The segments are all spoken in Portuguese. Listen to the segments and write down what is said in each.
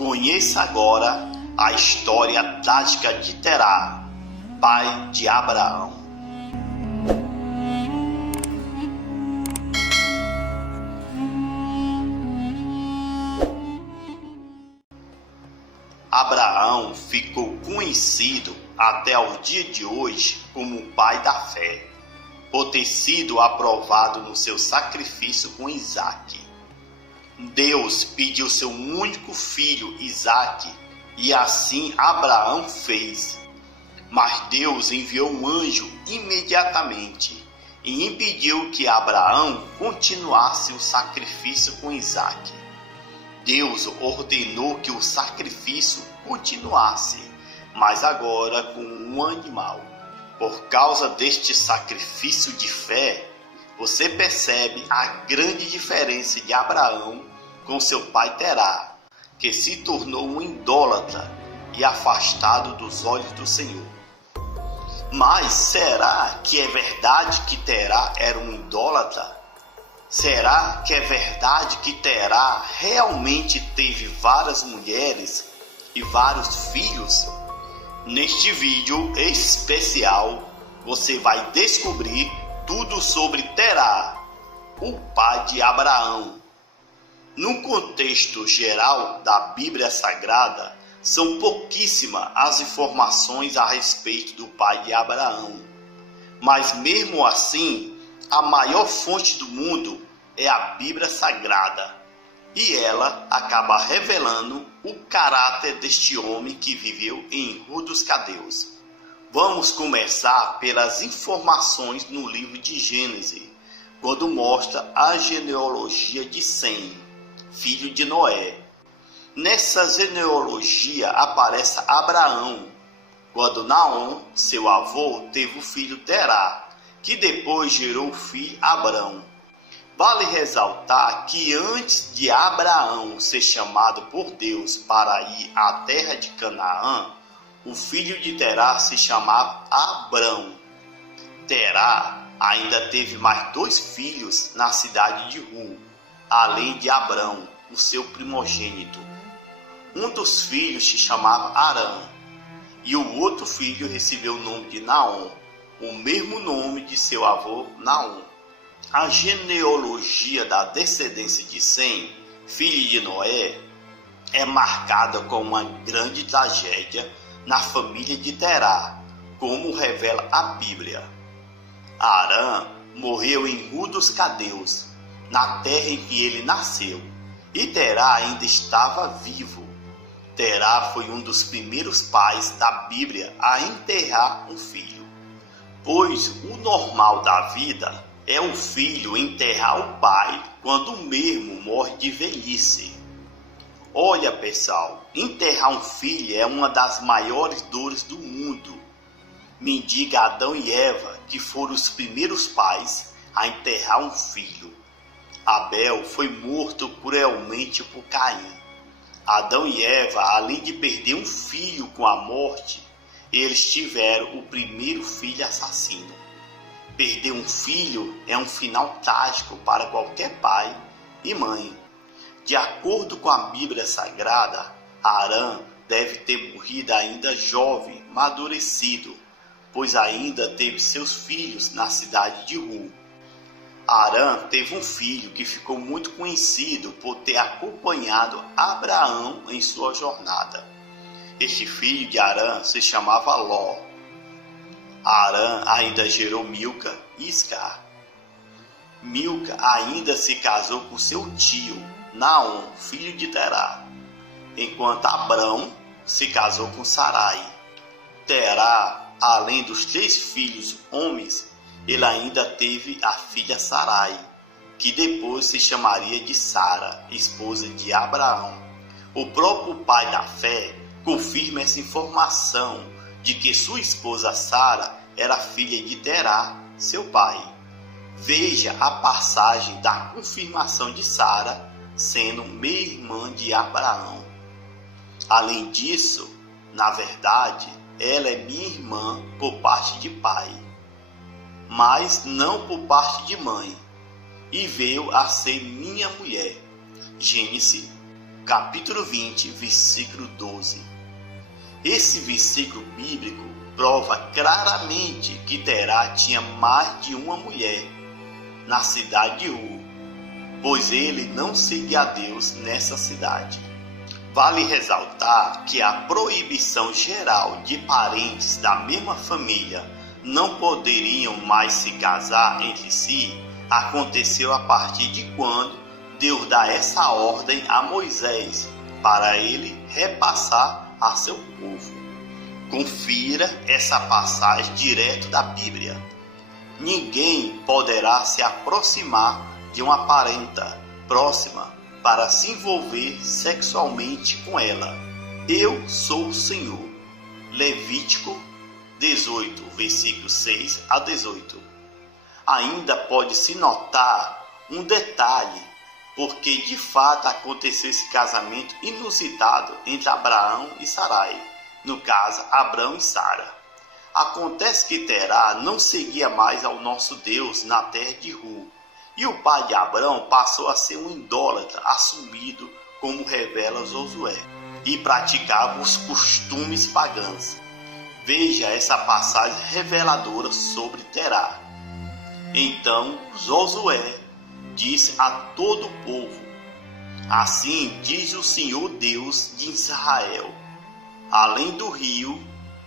Conheça agora a história trágica de Terá, pai de Abraão. Abraão ficou conhecido até o dia de hoje como o pai da fé, por ter sido aprovado no seu sacrifício com Isaque. Deus pediu seu único filho Isaque, e assim Abraão fez. Mas Deus enviou um anjo imediatamente e impediu que Abraão continuasse o sacrifício com Isaque. Deus ordenou que o sacrifício continuasse, mas agora com um animal. Por causa deste sacrifício de fé, você percebe a grande diferença de Abraão com seu pai Terá, que se tornou um idólatra e afastado dos olhos do Senhor. Mas será que é verdade que Terá era um idólatra? Será que é verdade que Terá realmente teve várias mulheres e vários filhos? Neste vídeo especial, você vai descobrir tudo sobre Terá, o pai de Abraão. No contexto geral da Bíblia Sagrada, são pouquíssimas as informações a respeito do pai de Abraão. Mas mesmo assim, a maior fonte do mundo é a Bíblia Sagrada, e ela acaba revelando o caráter deste homem que viveu em Ur dos Caldeus. Vamos começar pelas informações no livro de Gênesis, quando mostra a genealogia de Sem, filho de Noé. Nessa genealogia aparece Abraão, quando Naom, seu avô, teve o filho Terá, que depois gerou o filho Abrão. Vale ressaltar que antes de Abraão ser chamado por Deus para ir à terra de Canaã, o filho de Terá se chamava Abrão. Terá ainda teve mais 2 filhos na cidade de Ur, além de Abrão, o seu primogênito. Um dos filhos se chamava Arã, e o outro filho recebeu o nome de Naom, o mesmo nome de seu avô Naom. A genealogia da descendência de Sem, filho de Noé, é marcada com uma grande tragédia na família de Terá, como revela a Bíblia. Arã morreu em Ur dos Caldeus, na terra em que ele nasceu, e Terá ainda estava vivo. Terá foi um dos primeiros pais da Bíblia a enterrar um filho, pois o normal da vida é o filho enterrar o pai quando o mesmo morre de velhice. Olha, pessoal, enterrar um filho é uma das maiores dores do mundo. Me diga Adão e Eva, que foram os primeiros pais a enterrar um filho. Abel foi morto cruelmente por Caim. Adão e Eva, além de perder um filho com a morte, eles tiveram o primeiro filho assassino. Perder um filho é um final trágico para qualquer pai e mãe. De acordo com a Bíblia Sagrada, Arã deve ter morrido ainda jovem, amadurecido, pois ainda teve seus filhos na cidade de Ur. Arã teve um filho que ficou muito conhecido por ter acompanhado Abraão em sua jornada. Este filho de Arã se chamava Ló. Arã ainda gerou Milca e Iscar. Milca ainda se casou com seu tio, Naom, filho de Terá, enquanto Abrão se casou com Sarai. Terá, além dos 3 filhos homens, ele ainda teve a filha Sarai, que depois se chamaria de Sara, esposa de Abraão. O próprio pai da fé confirma essa informação de que sua esposa Sara era filha de Terá, seu pai. Veja a passagem da confirmação de Sara sendo meia-irmã de Abraão. Além disso, na verdade, ela é minha irmã por parte de pai, mas não por parte de mãe, e veio a ser minha mulher. Gênesis capítulo 20, versículo 12. Esse versículo bíblico prova claramente que Terá tinha mais de uma mulher na cidade de Ur, pois ele não seguia a Deus nessa cidade. Vale ressaltar que a proibição geral de parentes da mesma família não poderiam mais se casar entre si aconteceu a partir de quando Deus dá essa ordem a Moisés para ele repassar a seu povo. Confira essa passagem direto da Bíblia. Ninguém poderá se aproximar de uma parenta próxima para se envolver sexualmente com ela. Eu sou o Senhor. Levítico 18, versículos 6 a 18. Ainda pode-se notar um detalhe, porque de fato aconteceu esse casamento inusitado entre Abraão e Sarai, no caso, Abraão e Sara. Acontece que Terá não seguia mais ao nosso Deus na terra de Ur, e o pai de Abraão passou a ser um idólatra assumido, como revela Josué, e praticava os costumes pagãos. Veja essa passagem reveladora sobre Terá. Então Josué disse a todo o povo: assim diz o Senhor Deus de Israel: além do rio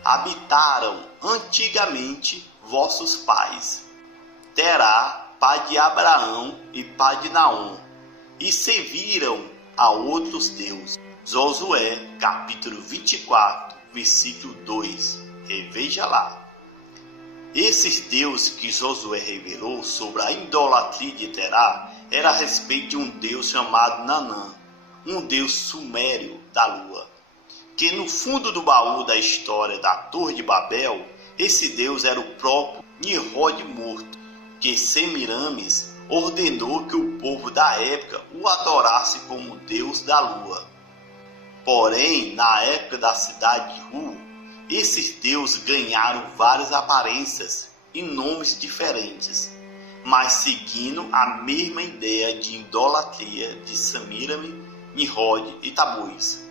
habitaram antigamente vossos pais, Terá, pai de Abraão e pai de Naom, e serviram a outros deuses. Josué, capítulo 24, versículo 2. Reveja lá. Esses deuses que Josué revelou sobre a idolatria de Terá era a respeito de um deus chamado Nanã, um deus sumério da lua, que no fundo do baú da história da Torre de Babel, esse deus era o próprio Nimrod morto, que Semiramis ordenou que o povo da época o adorasse como deus da lua. Porém, na época da cidade de Ur, esses deuses ganharam várias aparências e nomes diferentes, mas seguindo a mesma ideia de idolatria de Semiramis, Nimrod e Tamuz.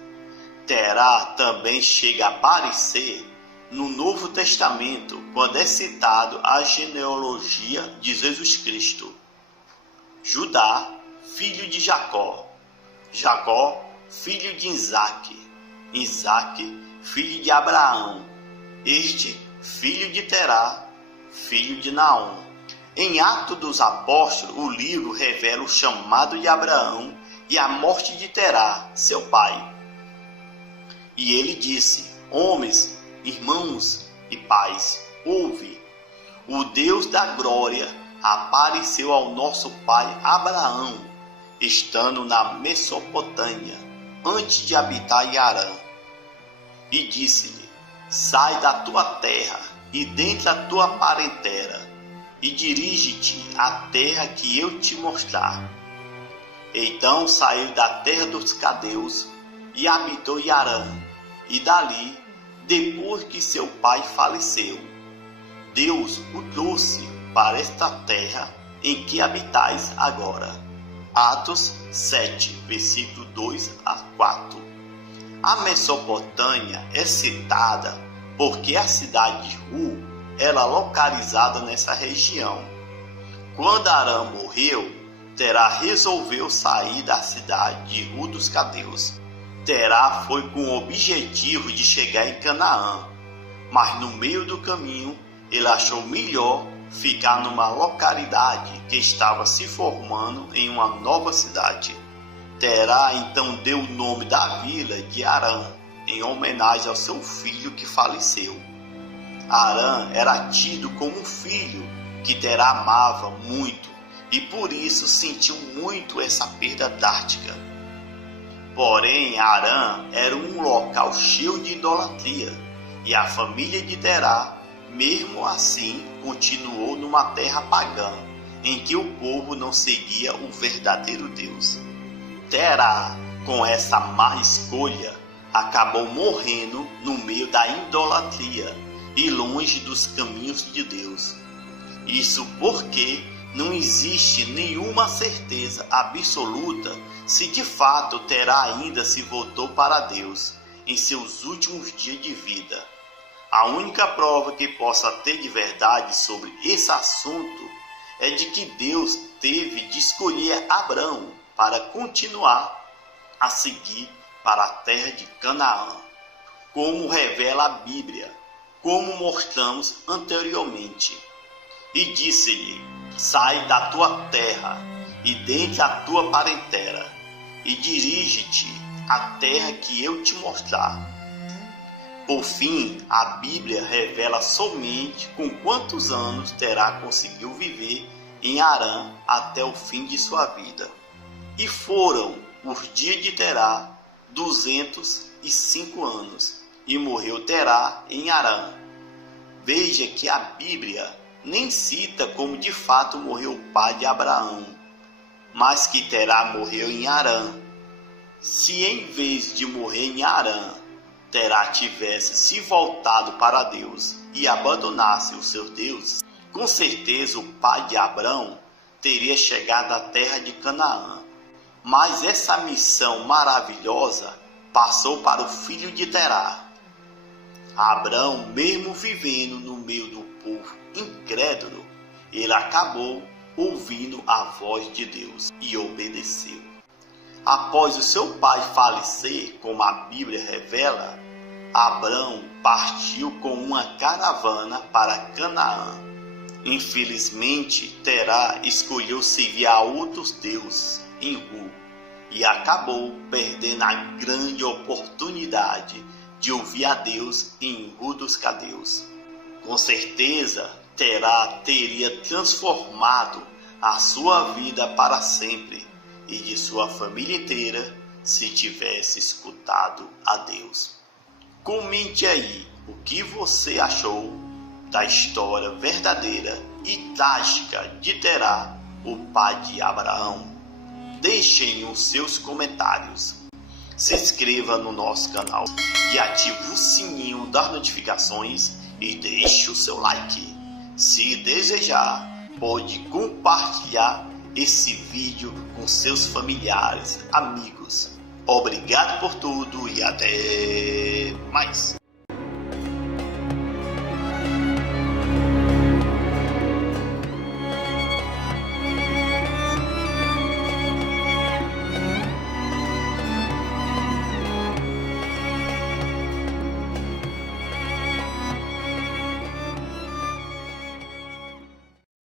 Terá também chega a aparecer no Novo Testamento, quando é citado a genealogia de Jesus Cristo. Judá, filho de Jacó. Jacó, filho de Isaque. Isaque, filho de Abraão. Este, filho de Terá, filho de Naom. Em Atos dos Apóstolos, o livro revela o chamado de Abraão e a morte de Terá, seu pai. E ele disse: homens, irmãos e pais, ouve, o Deus da glória apareceu ao nosso pai Abraão, estando na Mesopotâmia, antes de habitar em Harã. E disse-lhe: sai da tua terra e dentre a tua parentela, e dirige-te à terra que eu te mostrar. Então saiu da terra dos cadeus e habitou em Harã, e dali, depois que seu pai faleceu, Deus o trouxe para esta terra em que habitais agora. Atos 7, versículo 2 a 4. A Mesopotâmia é citada porque a cidade de Ur era localizada nessa região. Quando Arã morreu, Terá resolveu sair da cidade de Ur dos Cadeus. Terá foi com o objetivo de chegar em Canaã, mas no meio do caminho ele achou melhor ficar numa localidade que estava se formando em uma nova cidade. Terá então deu o nome da vila de Harã, em homenagem ao seu filho que faleceu. Harã era tido como um filho que Terá amava muito e por isso sentiu muito essa perda drástica. Porém, Harã era um local cheio de idolatria e a família de Terá, mesmo assim, continuou numa terra pagã, em que o povo não seguia o verdadeiro Deus. Terá, com essa má escolha, acabou morrendo no meio da idolatria e longe dos caminhos de Deus. Isso porque não existe nenhuma certeza absoluta se de fato Terá ainda se voltou para Deus em seus últimos dias de vida. A única prova que possa ter de verdade sobre esse assunto é de que Deus teve de escolher Abrão para continuar a seguir para a terra de Canaã, como revela a Bíblia, como mostramos anteriormente. E disse-lhe: sai da tua terra e dentre a tua parentela, e dirige-te à terra que eu te mostrar. Por fim, a Bíblia revela somente com quantos anos Terá conseguiu viver em Harã até o fim de sua vida. E foram os dias de Terá 205 anos, e morreu Terá em Harã. Veja que a Bíblia nem cita como de fato morreu o pai de Abraão, mas que Terá morreu em Harã. Se em vez de morrer em Harã, Terá tivesse se voltado para Deus e abandonasse os seus deuses, com certeza o pai de Abrão teria chegado à terra de Canaã. Mas essa missão maravilhosa passou para o filho de Terá. Abrão, mesmo vivendo no meio do povo incrédulo, ele acabou ouvindo a voz de Deus e obedeceu. Após o seu pai falecer, como a Bíblia revela, Abrão partiu com uma caravana para Canaã. Infelizmente, Terá escolheu servir a outros deuses em Ur e acabou perdendo a grande oportunidade de ouvir a Deus em Ur dos Caldeus. Com certeza, Terá teria transformado a sua vida para sempre e de sua família inteira se tivesse escutado a Deus. Comente aí o que você achou da história verdadeira e trágica de Terá, o pai de Abraão. Deixem os seus comentários. Se inscreva no nosso canal e ative o sininho das notificações e deixe o seu like. Se desejar, pode compartilhar esse vídeo com seus familiares, amigos. Obrigado por tudo e até mais.